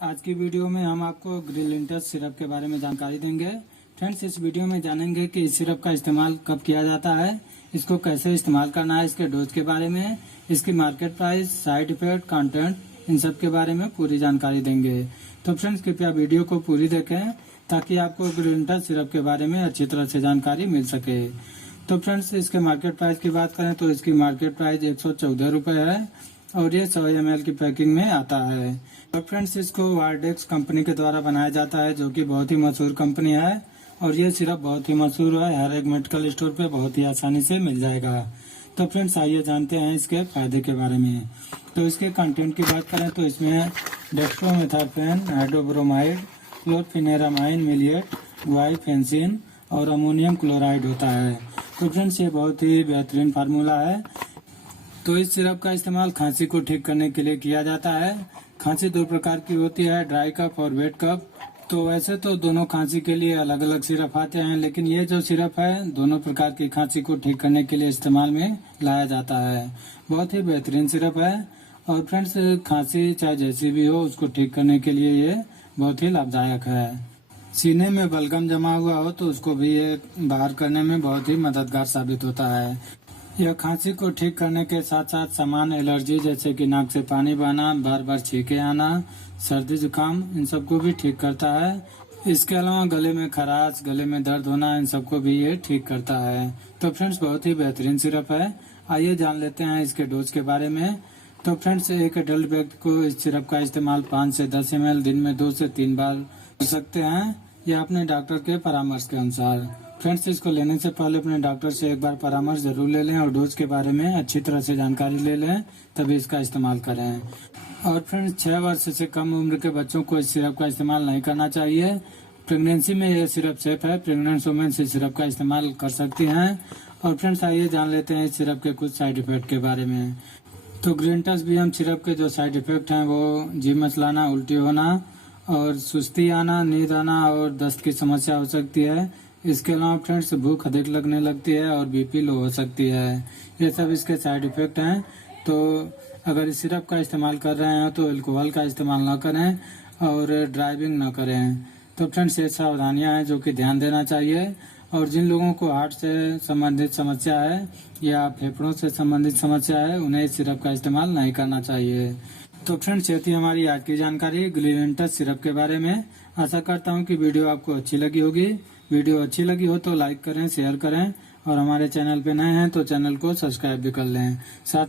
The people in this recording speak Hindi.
आज की वीडियो में हम आपको ग्रिलिंटस सिरप के बारे में जानकारी देंगे। फ्रेंड्स, इस वीडियो में जानेंगे कि इस सिरप का इस्तेमाल कब किया जाता है, इसको कैसे इस्तेमाल करना है, इसके डोज के बारे में, इसकी market price, side effect, content, इन सब के बारे में पूरी जानकारी देंगे। तो फ्रेंड्स, कृपया वीडियो को पूरी देखें ताकि आपको ग्रिलिंटस सिरप के बारे में अच्छी तरह से जानकारी मिल सके। तो फ्रेंड्स, इसके मार्केट प्राइस की बात करें तो इसकी मार्केट प्राइस 114 रुपये है और ये 100 ml की पैकिंग में आता है। और फ्रेंड्स, इसको वार्डेक्स कंपनी के द्वारा बनाया जाता है, जो कि बहुत ही मशहूर कंपनी है और ये सिरप बहुत ही मशहूर है। हर एक मेडिकल स्टोर पे बहुत ही आसानी से मिल जाएगा। तो फ्रेंड्स, आइए जानते हैं इसके फायदे के बारे में। तो इसके कंटेंट की बात करें तो इसमें डेक्स्ट्रोमेथार्फेन, हाइड्रोब्रोमाइड, क्लोरफेनेरामाइन मिलिएट, गुआइफेंसिन और अमोनियम क्लोराइड होता है। तो फ्रेंड्स, ये बहुत ही बेहतरीन फार्मूला है। तो इस सिरप का इस्तेमाल खांसी को ठीक करने के लिए किया जाता है। खांसी दो प्रकार की होती है, ड्राई कफ और वेट कफ। तो वैसे तो दोनों खांसी के लिए अलग अलग सिरप आते हैं, लेकिन ये जो सिरप है दोनों प्रकार की खांसी को ठीक करने के लिए इस्तेमाल में लाया जाता है। बहुत ही बेहतरीन सिरप है और फ्रेंड्स, खांसी चाहे जैसी भी हो उसको ठीक करने के लिए ये बहुत ही लाभदायक है। सीने में बलगम जमा हुआ हो तो उसको भी ये बाहर करने में बहुत ही मददगार साबित होता है। यह खांसी को ठीक करने के साथ साथ सामान्य एलर्जी जैसे कि नाक से पानी बहना, बार बार छींके आना, सर्दी जुकाम, इन सबको भी ठीक करता है। इसके अलावा गले में खराश, गले में दर्द होना, इन सबको भी ये ठीक करता है। तो फ्रेंड्स, बहुत ही बेहतरीन सिरप है। आइए जान लेते हैं इसके डोज के बारे में। तो फ्रेंड्स, एक एडल्ट व्यक्ति को इस सिरप का इस्तेमाल 5 से 10 ml दिन में 2 से 3 बार कर सकते हैं, या अपने डॉक्टर के परामर्श के अनुसार। फ्रेंड्स, इसको लेने से पहले अपने डॉक्टर से एक बार परामर्श जरूर ले लें और डोज के बारे में अच्छी तरह से जानकारी ले लें, तभी इसका इस्तेमाल करें। और फ्रेंड्स, 6 वर्ष से कम उम्र के बच्चों को इस सिरप का इस्तेमाल नहीं करना चाहिए। प्रेगनेंसी में यह सिरप सेफ है, प्रेग्नेंट वुमेन इस सिरप का इस्तेमाल कर सकती हैं। और फ्रेंड्स, आइए जान लेते हैं इस सिरप के कुछ साइड इफेक्ट के बारे में। तो ग्रिलिंटस BM सिरप के जो साइड इफेक्ट हैं वो जी मचलाना, उल्टी होना और सुस्ती आना, नींद आना और दस्त की समस्या हो सकती है। इसके अलावा फ्रेंड्स, भूख अधिक लगने लगती है और BP लो हो सकती है। ये सब इसके साइड इफेक्ट हैं। तो अगर इस सिरप का इस्तेमाल कर रहे हैं तो अल्कोहल का इस्तेमाल ना करें और ड्राइविंग ना करें। तो फ्रेंड्स, ये सावधानियां हैं जो कि ध्यान देना चाहिए। और जिन लोगों को हार्ट से संबंधित समस्या है या फेफड़ों से संबंधित समस्या है, उन्हें इस सिरप का इस्तेमाल नहीं करना चाहिए। तो फ्रेंड्स, ये थी हमारी आज की जानकारी ग्रिलिंटस सिरप के बारे में। आशा करता हूँ कि वीडियो आपको अच्छी लगी होगी। वीडियो अच्छी लगी हो तो लाइक करें, शेयर करें और हमारे चैनल पे नए हैं तो चैनल को सब्सक्राइब भी कर लें। साथ